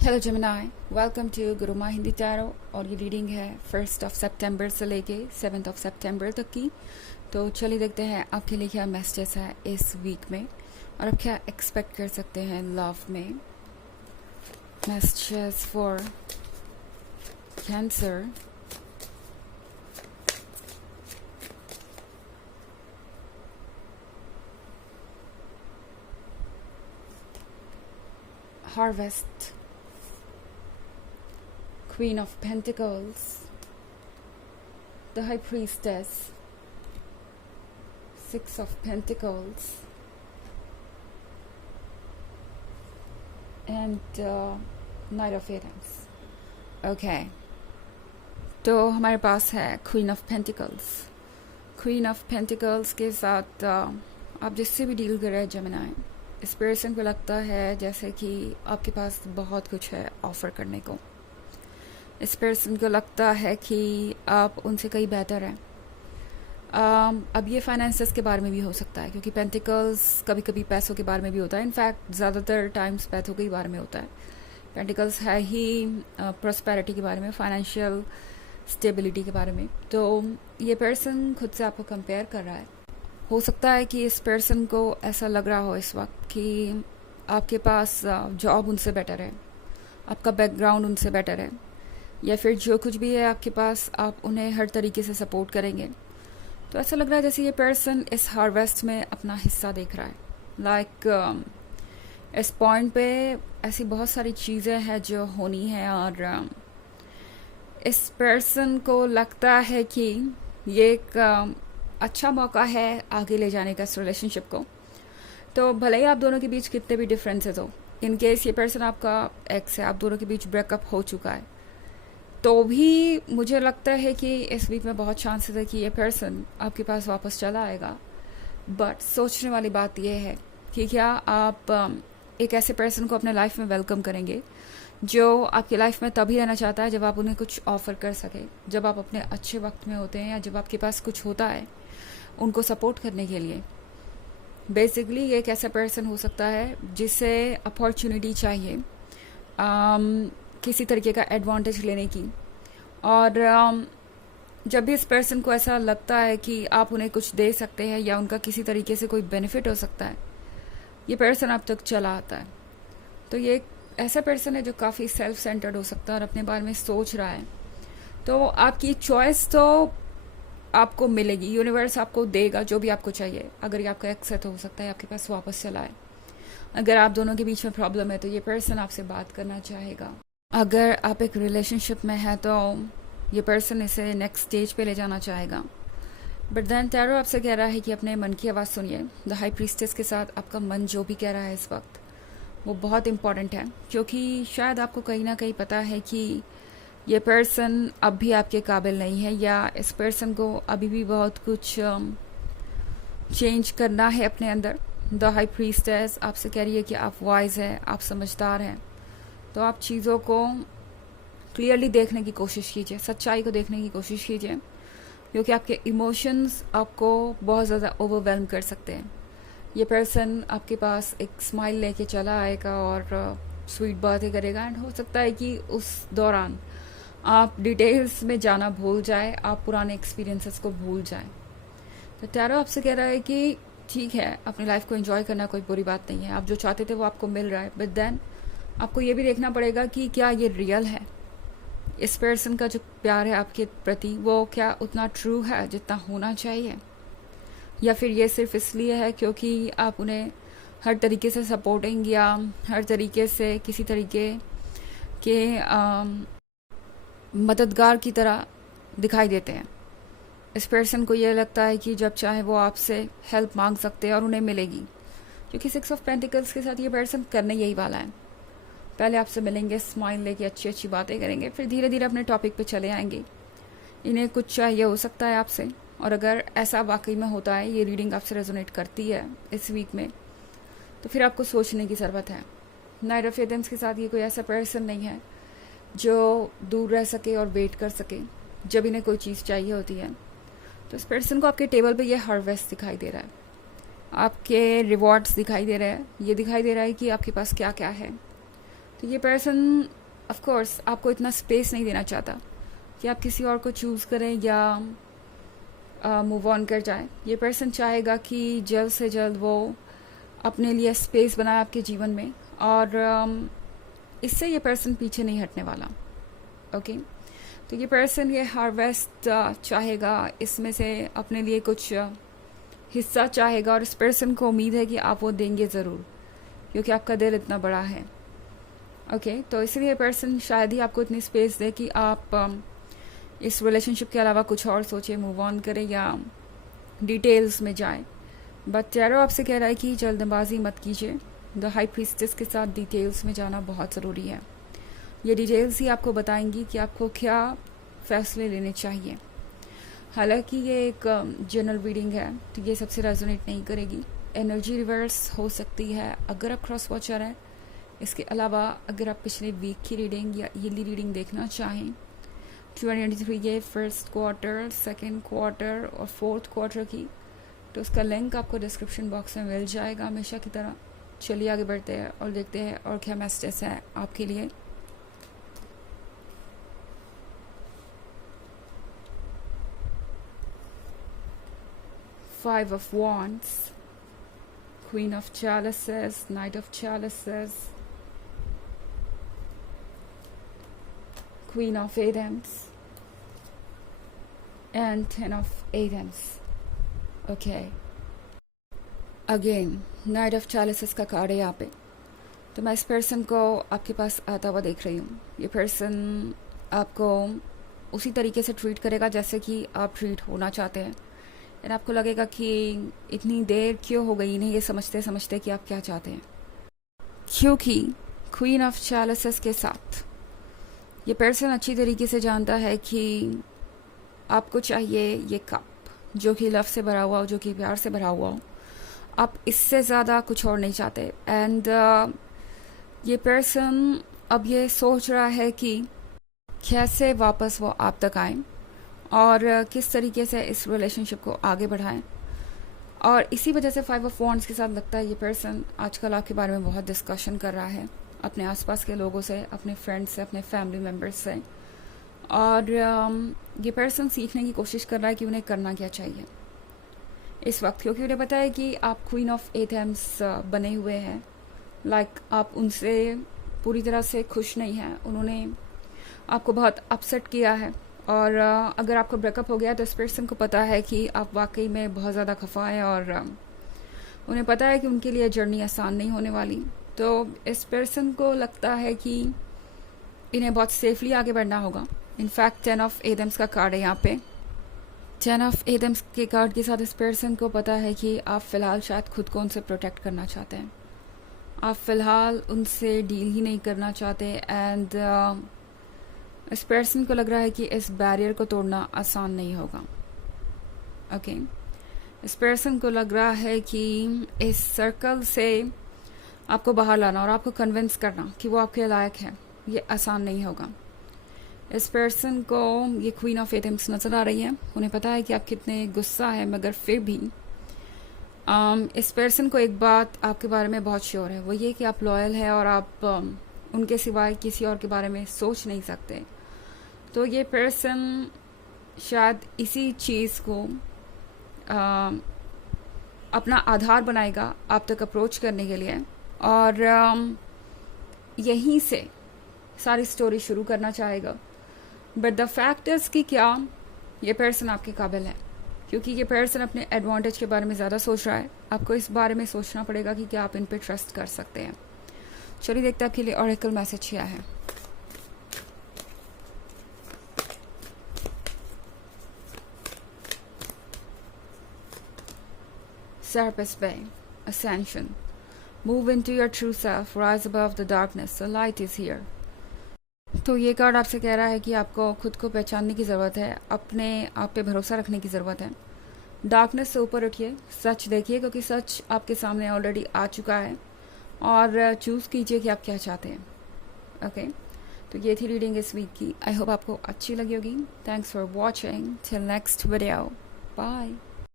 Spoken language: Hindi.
Hello Gemini, welcome to Gurumaa Hindi tarot. और ये रीडिंग है 1 सितंबर से लेके 7 सितंबर तक की। तो चलिए देखते हैं आपके लिए क्या मैसेजेस है इस वीक में और आप क्या एक्सपेक्ट कर सकते हैं लव में। Messages for cancer. Harvest, Queen of Pentacles, the High Priestess, Six of Pentacles, and Knight of Wands. Okay, तो हमारे पास है Queen of Pentacles. Queen of Pentacles के साथ आप जिससे भी डील कर रहे हैं जेमिनाई, इस पर्सन को लगता है जैसे कि आपके पास बहुत कुछ है ऑफर करने को। इस पर्सन को लगता है कि आप उनसे कहीं बेहतर हैं। अब ये फाइनेंसेस के बारे में भी हो सकता है, क्योंकि पेंटिकल्स कभी कभी पैसों के बारे में भी होता है। इनफैक्ट ज़्यादातर टाइम्स पैसों के बारे में होता है। पेंटिकल्स है ही प्रॉस्पेरिटी के बारे में, फाइनेंशियल स्टेबिलिटी के बारे में। तो ये पर्सन खुद से आपको कंपेयर कर रहा है। हो सकता है कि इस पर्सन को ऐसा लग रहा हो इस वक्त कि आपके पास जॉब उनसे बेटर है, आपका बैकग्राउंड उनसे बेटर है, या फिर जो कुछ भी है आपके पास आप उन्हें हर तरीके से सपोर्ट करेंगे। तो ऐसा लग रहा है जैसे ये पर्सन इस हार्वेस्ट में अपना हिस्सा देख रहा है। लाइक इस पॉइंट पे ऐसी बहुत सारी चीज़ें हैं जो होनी है, और इस पर्सन को लगता है कि ये एक अच्छा मौका है आगे ले जाने का इस रिलेशनशिप को। तो भले ही आप दोनों के बीच कितने भी डिफरेंसेस हो, इन केस ये पर्सन आपका एक्स है, आप दोनों के बीच ब्रेकअप हो चुका है, तो भी मुझे लगता है कि इस वीक में बहुत चांसेस है कि ये पर्सन आपके पास वापस चला आएगा। बट सोचने वाली बात यह है कि क्या आप एक ऐसे पर्सन को अपने लाइफ में वेलकम करेंगे जो आपकी लाइफ में तभी रहना चाहता है जब आप उन्हें कुछ ऑफर कर सके, जब आप अपने अच्छे वक्त में होते हैं, या जब आपके पास कुछ होता है उनको सपोर्ट करने के लिए। बेसिकली ये एक ऐसा पर्सन हो सकता है जिसे अपॉर्चुनिटी चाहिए किसी तरीके का एडवांटेज लेने की। और जब भी इस पर्सन को ऐसा लगता है कि आप उन्हें कुछ दे सकते हैं या उनका किसी तरीके से कोई बेनिफिट हो सकता है, ये पर्सन आप तक चला आता है। तो ये एक ऐसा पर्सन है जो काफ़ी सेल्फ सेंटर्ड हो सकता है और अपने बारे में सोच रहा है। तो आपकी चॉइस तो आपको मिलेगी, यूनिवर्स आपको देगा जो भी आपको चाहिए। अगर ये आपका एक्स है तो हो सकता है आपके पास वापस चला आए। अगर आप दोनों के बीच में प्रॉब्लम है तो ये पर्सन आपसे बात करना चाहेगा। अगर आप एक रिलेशनशिप में हैं तो ये पर्सन इसे नेक्स्ट स्टेज पे ले जाना चाहेगा। बट देन टैरो आपसे कह रहा है कि अपने मन की आवाज़ सुनिए। द हाई प्रीस्टेस के साथ आपका मन जो भी कह रहा है इस वक्त वो बहुत इम्पॉर्टेंट है, क्योंकि शायद आपको कहीं ना कहीं पता है कि ये पर्सन अब भी आपके काबिल नहीं है, या इस पर्सन को अभी भी बहुत कुछ चेंज करना है अपने अंदर। द हाई प्रीस्टेस आपसे कह रही है कि आप वाइज हैं, आप समझदार हैं, तो आप चीज़ों को क्लियरली देखने की कोशिश कीजिए, सच्चाई को देखने की कोशिश कीजिए, क्योंकि आपके इमोशंस आपको बहुत ज़्यादा ओवरवेलम कर सकते हैं। ये पर्सन आपके पास एक स्माइल लेके चला आएगा और स्वीट बातें करेगा, एंड हो सकता है कि उस दौरान आप डिटेल्स में जाना भूल जाए, आप पुराने एक्सपीरियंसेस को भूल जाए। तो टैरो आपसे कह रहा है कि ठीक है, अपनी लाइफ को एंजॉय करना कोई बुरी बात नहीं है, आप जो चाहते थे वो आपको मिल रहा है, बट देन आपको ये भी देखना पड़ेगा कि क्या ये रियल है। इस पर्सन का जो प्यार है आपके प्रति वो क्या उतना ट्रू है जितना होना चाहिए, या फिर ये सिर्फ इसलिए है क्योंकि आप उन्हें हर तरीके से सपोर्टिंग या हर तरीके से किसी तरीके के मददगार की तरह दिखाई देते हैं। इस पर्सन को ये लगता है कि जब चाहे वो आपसे हेल्प मांग सकते हैं और उन्हें मिलेगी, क्योंकि 6 ऑफ पेंटिकल्स के साथ ये पर्सन करने यही वाला है। पहले आपसे मिलेंगे, स्माइल लेके अच्छी अच्छी बातें करेंगे, फिर धीरे धीरे अपने टॉपिक पे चले आएंगे। इन्हें कुछ चाहिए हो सकता है आपसे, और अगर ऐसा वाकई में होता है, ये रीडिंग आपसे रेजोनेट करती है इस वीक में, तो फिर आपको सोचने की ज़रूरत है। नाइट ऑफ एथेंस के साथ ये कोई ऐसा पर्सन नहीं है जो दूर रह सके और वेट कर सके जब इन्हें कोई चीज़ चाहिए होती है। तो इस पर्सन को आपके टेबल पे ये हार्वेस्ट दिखाई दे रहा है, आपके रिवॉर्ड्स दिखाई दे रहे हैं, ये दिखाई दे रहा है कि आपके पास क्या क्या है। तो ये पर्सन ऑफ कोर्स आपको इतना स्पेस नहीं देना चाहता कि आप किसी और को चूज़ करें या मूव ऑन कर जाए. ये पर्सन चाहेगा कि जल्द से जल्द वो अपने लिए स्पेस बनाए आपके जीवन में, और इससे ये पर्सन पीछे नहीं हटने वाला. ओके तो ये पर्सन ये हार्वेस्ट चाहेगा, इसमें से अपने लिए कुछ हिस्सा चाहेगा, और इस पर्सन को उम्मीद है कि आप वो देंगे ज़रूर, क्योंकि आपका दिल इतना बड़ा है. ओके तो इसलिए पर्सन शायद ही आपको इतनी स्पेस दे कि आप इस रिलेशनशिप के अलावा कुछ और सोचें, मूव ऑन करें या डिटेल्स में जाएं. बट टैरो आपसे कह रहा है कि जल्दबाजी मत कीजिए. द हाई प्रीस्टेस के साथ डिटेल्स में जाना बहुत ज़रूरी है. ये डिटेल्स ही आपको बताएंगी कि आपको क्या फ़ैसले लेने चाहिए. हालांकि ये एक जनरल रीडिंग है, तो ये सबसे रेजोनेट नहीं करेगी. एनर्जी रिवर्स हो सकती है अगर आप क्रॉस वॉचर हैं. इसके अलावा अगर आप पिछले वीक की रीडिंग या ईयरली रीडिंग देखना चाहें 2023 के फर्स्ट क्वार्टर, सेकेंड क्वार्टर और फोर्थ क्वार्टर की, तो उसका लिंक आपको डिस्क्रिप्शन बॉक्स में मिल जाएगा हमेशा की तरह. चलिए आगे बढ़ते हैं और देखते हैं और क्या मैसेजेस है आपके लिए. Five of Wands, Queen of Chalices, Knight of Chalices, Queen of Wands, and Ten of Wands. Okay. Again, Knight of Chalices का कार्ड है यहाँ पे. तो मैं इस पर्सन को आपके पास आता हुआ देख रही हूँ. ये पर्सन आपको उसी तरीके से ट्रीट करेगा जैसे कि आप ट्रीट होना चाहते हैं. और आपको लगेगा कि इतनी देर क्यों हो गई नहीं ये समझते समझते कि आप क्या चाहते हैं. क्योंकि क्वीन ऑफ चैलिसेस के साथ ये पर्सन अच्छी तरीके से जानता है कि आपको चाहिए ये कप जो कि लव से भरा हुआ हो, जो कि प्यार से भरा हुआ हो. आप इससे ज़्यादा कुछ और नहीं चाहते. एंड ये पर्सन अब ये सोच रहा है कि कैसे वापस वो आप तक आए और किस तरीके से इस रिलेशनशिप को आगे बढ़ाएं. और इसी वजह से 5 ऑफ वॉन्ड्स के साथ लगता है ये पर्सन आजकल आपके बारे में बहुत डिस्कशन कर रहा है अपने आसपास के लोगों से, अपने फ्रेंड्स से, अपने फैमिली मेम्बर्स से. और ये पर्सन सीखने की कोशिश कर रहा है कि उन्हें करना क्या चाहिए इस वक्त, क्योंकि उन्हें पता है कि आप क्वीन ऑफ एथेम्स बने हुए हैं. लाइक आप उनसे पूरी तरह से खुश नहीं हैं. उन्होंने आपको बहुत अपसेट किया है. और अगर आपका ब्रेकअप हो गया तो इस पर्सन को पता है कि आप वाकई में बहुत ज़्यादा खफा हैं, और उन्हें पता है कि उनके लिए जर्नी आसान नहीं होने वाली. तो इस पर्सन को लगता है कि इन्हें बहुत सेफली आगे बढ़ना होगा. इनफैक्ट 10 ऑफ एथम्स का कार्ड है यहाँ पे. 10 ऑफ एथम्स के कार्ड के साथ इस पर्सन को पता है कि आप फ़िलहाल शायद खुद को उनसे प्रोटेक्ट करना चाहते हैं. आप फ़िलहाल उनसे डील ही नहीं करना चाहते. एंड इस पर्सन को लग रहा है कि इस बैरियर को तोड़ना आसान नहीं होगा. ओके इस पर्सन को लग रहा है कि इस सर्कल से आपको बाहर लाना और आपको कन्विंस करना कि वो आपके लायक है, ये आसान नहीं होगा. इस पर्सन को ये क्वीन ऑफ एथम्स नज़र आ रही है. उन्हें पता है कि आप कितने गुस्सा है, मगर फिर भी इस पर्सन को एक बात आपके बारे में बहुत श्योर है, वो ये कि आप लॉयल है और आप उनके सिवाय किसी और के बारे में सोच नहीं सकते. तो ये पर्सन शायद इसी चीज़ को अपना आधार बनाएगा आप तक अप्रोच करने के लिए, और यहीं से सारी स्टोरी शुरू करना चाहेगा. बट द फैक्ट इज़ कि क्या ये पर्सन आपके काबिल है, क्योंकि ये पर्सन अपने एडवांटेज के बारे में ज़्यादा सोच रहा है. आपको इस बारे में सोचना पड़ेगा कि क्या आप इन पे ट्रस्ट कर सकते हैं. चलिए देखते हैं आपके लिए ऑरेकल मैसेज क्या है. Serpent's Bay, Ascension. Move into your true self, rise above the darkness, the light is here. तो ये कार्ड आपसे कह रहा है कि आपको खुद को पहचानने की ज़रूरत है, अपने आप पे भरोसा रखने की ज़रूरत है. डार्कनेस से ऊपर उठिए, सच देखिए, क्योंकि सच आपके सामने ऑलरेडी आ चुका है, और चूज़ कीजिए कि आप क्या चाहते हैं. ओके तो ये थी रीडिंग इस वीक की. आई होप आपको अच्छी लगी होगी. Thanks for watching. Till next video. Bye.